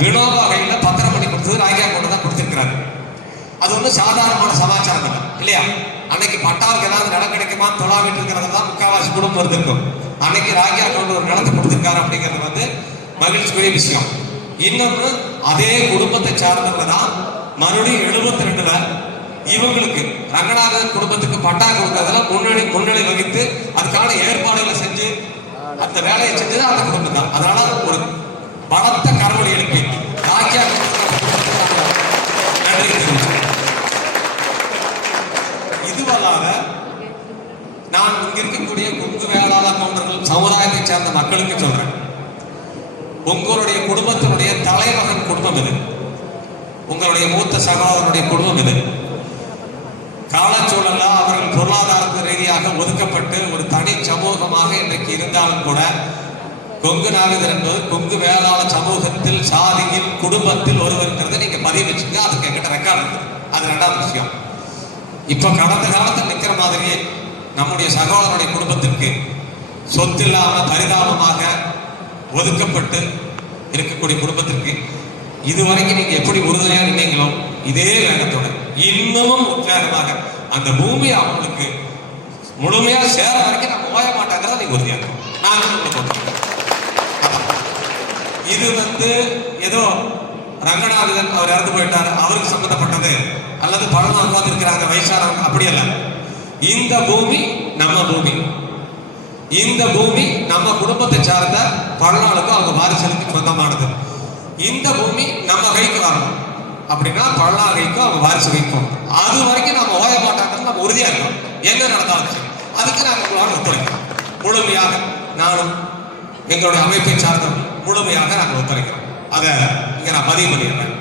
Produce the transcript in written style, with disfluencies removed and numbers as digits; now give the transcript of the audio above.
வினோபா கையில பத்திரம் பண்ணி கொடுத்தது ராஜா கொண்டு தான் கொடுத்திருக்கிறாரு. அது ஒன்றும் சாதாரணமான சமாச்சாரம் இல்லை இல்லையா? அன்னைக்கு பட்டாவுக்கு ஏதாவது நிலம் கிடைக்குமா தொழாவிட்டு இருக்கிறது தான் முக்காவாசி குடும்பம் இருந்திருக்கும். அன்னைக்கு ராஜா கொண்டு ஒரு நிலத்தை கொடுத்திருக்காரு அப்படிங்கிறது வந்து மகிழ்ச்சிக்குரிய விஷயம். இன்னொன்று, அதே குடும்பத்தை சார்ந்தவங்க தான் மறுபடியும் 72ல இவங்களுக்கு ரங்கநாதன் குடும்பத்துக்கு பட்டா கொடுக்கறதுல முன்னணி வகித்து அதுக்கான ஏற்பாடுகளை செஞ்சு அந்த வேலையை செஞ்சது அந்த குடும்பம் தான். அதனால ஒரு பலத்த கரவொலி எழுப்பி ராஜா நன்றி தெரிவிச்சேன். இதுவல்லாத நான் இங்க இருக்கக்கூடிய கொங்கு வேளாளர் கவுண்டர்கள் சமுதாயத்தை சேர்ந்த மக்களுக்கு சொல்றேன், உங்களுடைய குடும்பத்தினுடைய தலைமகன் குடும்பம் இது, உங்களுடைய மூத்த சகோதரனுடைய குடும்பம் இது. காலச்சூழல்ல அவர்கள் பொருளாதார ரீதியாக ஒதுக்கப்பட்டு ஒரு தனி சமூகமாக இன்றைக்கு இருந்தாலும் கூட கொங்கு நாவிதர் என்பது கொங்கு வேளாள சமூகத்தில் சாதியில் குடும்பத்தில் ஒருவருங்கிறத நீங்க பதிவு வச்சுங்க. அதுக்கு என்கிட்ட ரெக்கார்டு இருக்குது. அது ரெண்டாவது விஷயம். இப்ப கடந்த காலத்தில் நிற்கிற மாதிரியே நம்முடைய சகோதரனுடைய குடும்பத்திற்கு சொத்து இல்லாம பரிதாபமாக ஒதுக்கப்பட்டு இருக்கக்கூடிய குடும்பத்திற்கு இதுவரைக்கும் நீங்க எப்படி உறுதுணையா நின்னீங்களோ இதே வேகத்தோட இன்னமும் உற்சாகமாக அந்த பூமி அவங்களுக்கு முழுமையா சேர வரைக்கும் நம்ம ஓய மாட்டாங்கிறத நீங்க உறுதியாக இது வந்து ஏதோ ரங்கநாதன் அவர் இறந்து போயிட்டார் அவருக்கு சம்பந்தப்பட்டது அல்லது பணம் உட்கார்ந்து இருக்கிறாங்க வயசானவங்க அப்படி அல்ல. இந்த பூமி நம்ம பூமி, இந்த பூமி நம்ம குடும்பத்தை சார்ந்த பழநாளுக்கும் அவங்க வாரிசுகளுக்கு சொந்தமானது. இந்த பூமி நம்ம கைக்கு வரணும் அப்படின்னா பழநாள் கைக்கும் அவங்க வாரிசு கைக்கும் அது வரைக்கும் நம்ம ஓய மாட்டாங்கிறது நம்ம உறுதியா இருக்கோம். என்ன நடந்தாலும் சரி அதுக்கு நாங்கள் உங்களால் ஒத்துழைக்கிறோம். முழுமையாக நானும் எங்களுடைய அமைப்பை சார்ந்த முழுமையாக நாங்கள் ஒத்துழைக்கிறோம். அதை இங்க நான் பதிவு பண்ணிடுறேன்.